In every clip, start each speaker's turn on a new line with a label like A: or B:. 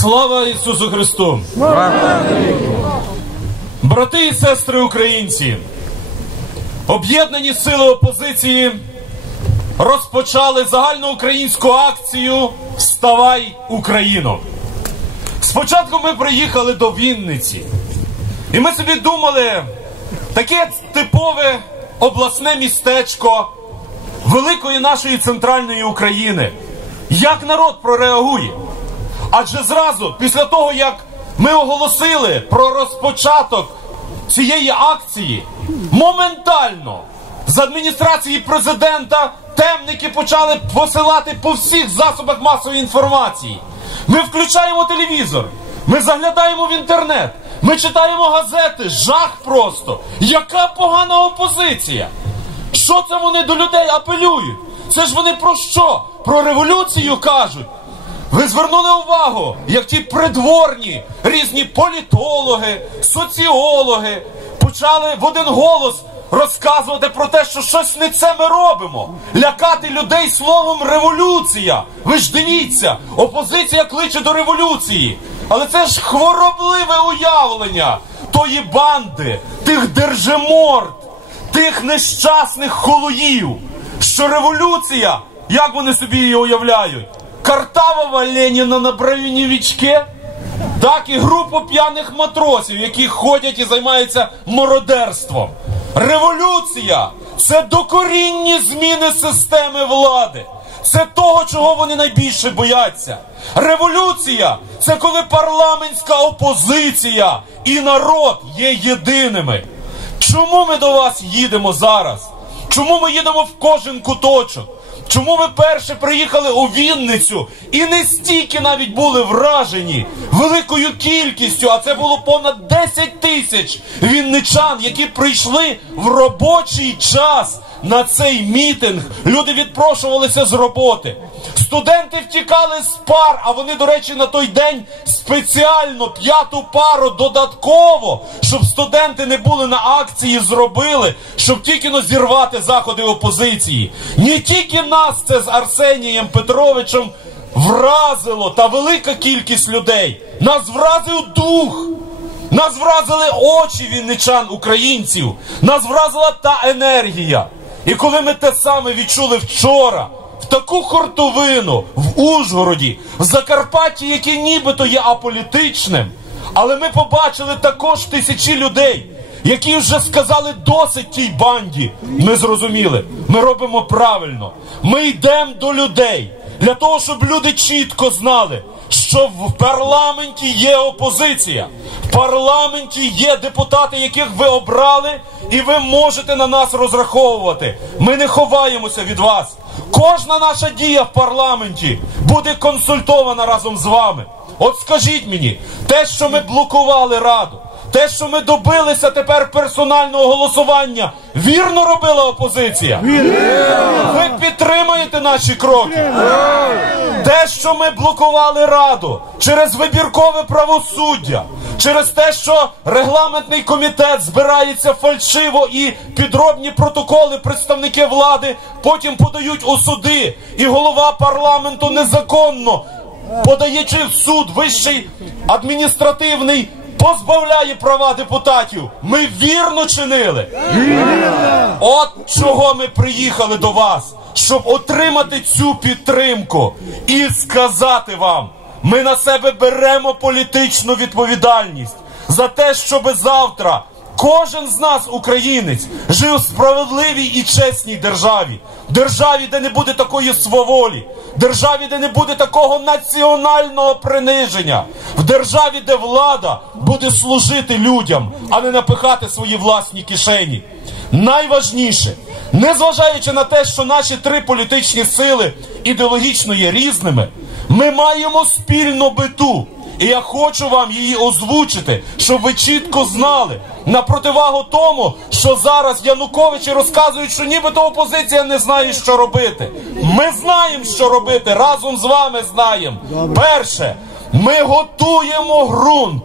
A: Слава Ісусу Христу! Брати і сестри українці, об'єднані сили опозиції розпочали загальноукраїнську акцію Вставай Україно. Спочатку ми приїхали до Вінниці, і ми собі думали, таке типове обласне містечко великої нашої центральної України. Як народ прореагує? Адже зразу, після того, як ми оголосили про розпочаток цієї акції, моментально з адміністрації президента темники почали посилати по всіх засобах масової інформації. Ми включаємо телевізор, ми заглядаємо в інтернет, ми читаємо газети, жах просто. Яка погана опозиція! Що це вони до людей апелюють? Це ж вони про що? Про революцію кажуть. Ви звернули увагу, як ті придворні різні політологи, соціологи почали в один голос розказувати про те, що щось не це ми робимо. Лякати людей словом революція. Ви ж дивіться, опозиція кличе до революції. Але це ж хворобливе уявлення тої банди, тих держиморд, тих нещасних холуїв, що революція, як вони собі її уявляють? Картавого Леніна на бронєвичке, так і групу п'яних матросів, які ходять і займаються мародерством. Революція це докорінні зміни системи влади. Це того, чого вони найбільше бояться. Революція це коли парламентська опозиція і народ є єдиними. Чому ми до вас їдемо зараз? Чому ми їдемо в кожен куточок? Чому ви перше приїхали у Вінницю і не стільки навіть були вражені великою кількістю, а це було понад 10 тисяч вінничан, які прийшли в робочий час на цей мітинг. Люди відпрошувалися з роботи. Студенти втікали з пар, а вони, до речі, на той день спеціально п'яту пару додатково, щоб студенти не були на акції, зробили, щоб тільки зірвати заходи опозиції. Не тільки нас це з Арсенієм Петровичем вразило та велика кількість людей. Нас вразив дух. Нас вразили очі вінничан українців, нас вразила та енергія. І коли ми те саме відчули вчора, в таку хортовину в Ужгороді, в Закарпатті, яке нібито є аполітичним, але ми побачили також тисячі людей, які вже сказали досить тій банді. Ми зрозуміли, ми робимо правильно. Ми йдемо до людей для того, щоб люди чітко знали, що в парламенті є опозиція, в парламенті є депутати, яких ви обрали, і ви можете на нас розраховувати. Ми не ховаємося від вас. Кожна наша дія в парламенті буде консультована разом з вами. От скажіть мені, те, що ми блокували раду, те, що ми добилися тепер персонального голосування, вірно робила опозиція? Ви підтримаєте наші кроки? Те, що ми блокували раду через вибіркове правосуддя, через те, що регламентний комітет збирається фальшиво і підробні протоколи представники влади потім подають у суди, і голова парламенту незаконно подаючи в суд вищий адміністративний. Позбавляє права депутатів. Ми вірно чинили. От чого ми приїхали до вас, щоб отримати цю підтримку і сказати вам, ми на себе беремо політичну відповідальність за те, щоб завтра кожен з нас, українець, жив в справедливій і чесній державі, державі, де не буде такої сваволі, державі, де не буде такого національного приниження, в державі, де влада буде служити людям, а не напихати свої власні кишені. Найважніше, незважаючи на те, що наші три політичні сили ідеологічно є різними, ми маємо спільну биту. І я хочу вам її озвучити, щоб ви чітко знали на противагу тому, що зараз Януковичі розказують, що нібито опозиція не знає, що робити. Ми знаємо, що робити. Разом з вами знаємо. Перше, ми готуємо ґрунт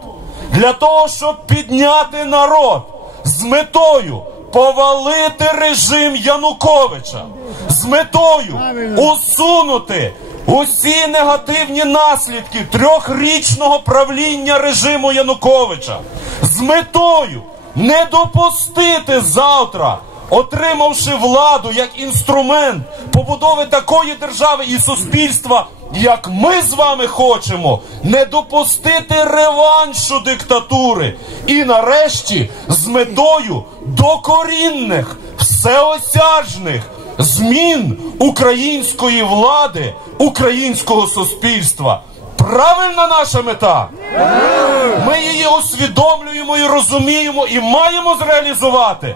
A: для того, щоб підняти народ з метою повалити режим Януковича, з метою усунути усі негативні наслідки трьохрічного правління режиму Януковича з метою не допустити завтра, отримавши владу як інструмент побудови такої держави і суспільства, як ми з вами хочемо, не допустити реваншу диктатури. І нарешті з метою докорінних, всеосяжних змін української влади, українського суспільства. Правильна наша мета. Ми її усвідомлюємо і розуміємо, і маємо зреалізувати.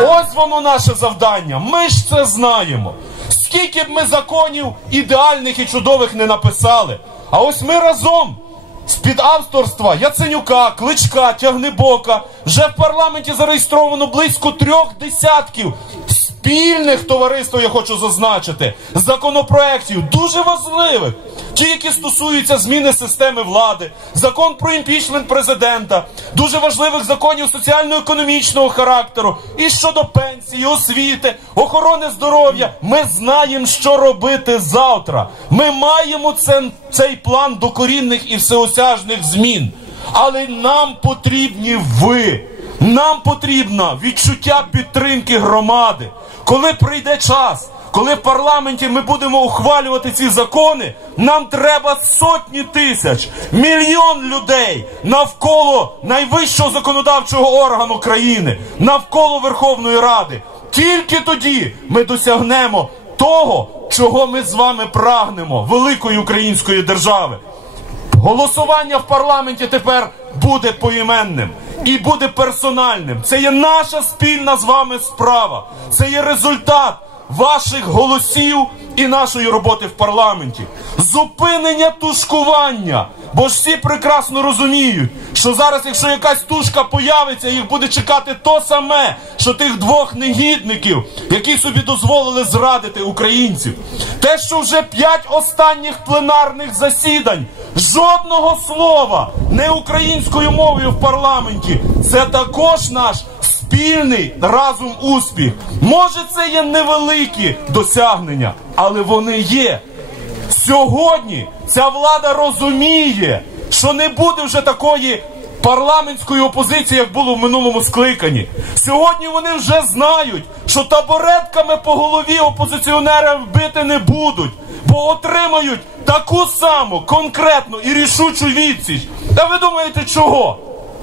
A: Ось воно наше завдання. Ми ж це знаємо. Скільки б ми законів ідеальних і чудових не написали. А ось ми разом з-під авторства Яценюка, Кличка, Тягнебока вже в парламенті зареєстровано близько трьох десятків спільних товариство, я хочу зазначити, законопроєктів дуже важливих. Ті, які стосуються зміни системи влади, закон про імпічмент президента, дуже важливих законів соціально-економічного характеру і щодо пенсії, освіти, охорони здоров'я. Ми знаємо, що робити завтра. Ми маємо це, цей план докорінних і всеосяжних змін. Але нам потрібні ви. Нам потрібно відчуття підтримки громади. Коли прийде час, коли в парламенті ми будемо ухвалювати ці закони, нам треба сотні тисяч, мільйон людей навколо найвищого законодавчого органу країни, навколо Верховної Ради. Тільки тоді ми досягнемо того, чого ми з вами прагнемо, великої української держави. Голосування в парламенті тепер буде поіменним і буде персональним. Це є наша спільна з вами справа. Це є результат ваших голосів і нашої роботи в парламенті. Зупинення тушкування. Бо ж всі прекрасно розуміють, що зараз, якщо якась тушка появиться, їх буде чекати то саме, що тих двох негідників, які собі дозволили зрадити українців. Те, що вже п'ять останніх пленарних засідань, жодного слова не українською мовою в парламенті, це також наш спільний разом успіх. Може, це є невеликі досягнення, але вони є. Сьогодні ця влада розуміє, що не буде вже такої парламентської опозиції, як було в минулому скликанні. Сьогодні вони вже знають, що табуретками по голові опозиціонера вбити не будуть, бо отримають таку саму конкретну і рішучу відсіч. Та ви думаєте, чого?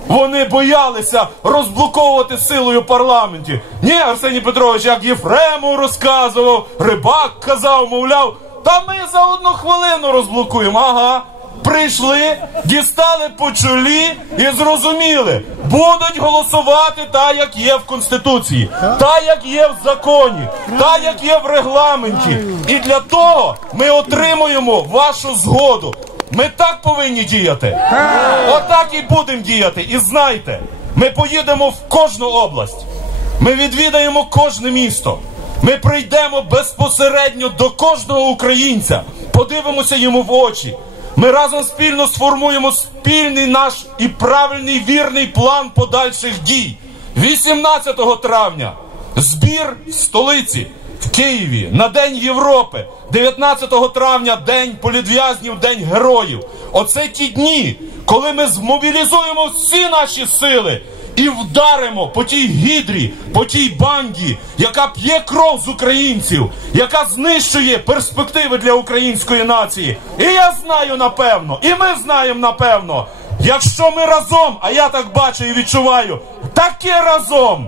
A: Вони боялися розблоковувати силою парламенті. Ні, Арсеній Петрович, як Єфремов розказував, рибак казав, мовляв. Та ми за одну хвилину розблокуємо. Ага. Прийшли, дістали по чолі і зрозуміли, будуть голосувати так, як є в Конституції, так, як є в законі, так, як є в регламенті. І для того ми отримуємо вашу згоду. Ми так повинні діяти. Отак і будемо діяти. І знайте, ми поїдемо в кожну область. Ми відвідаємо кожне місто. Ми прийдемо безпосередньо до кожного українця, подивимося йому в очі. Ми разом спільно сформуємо спільний наш і правильний вірний план подальших дій. 18 травня збір в столиці в Києві на День Європи, 19 травня День політв'язнів, День Героїв. Оце ті дні, коли ми змобілізуємо всі наші сили і вдаримо по тій гідрі, по тій банді, яка п'є кров з українців, яка знищує перспективи для української нації. І я знаю напевно, і ми знаємо напевно. Якщо ми разом, а я так бачу і відчуваю, таке разом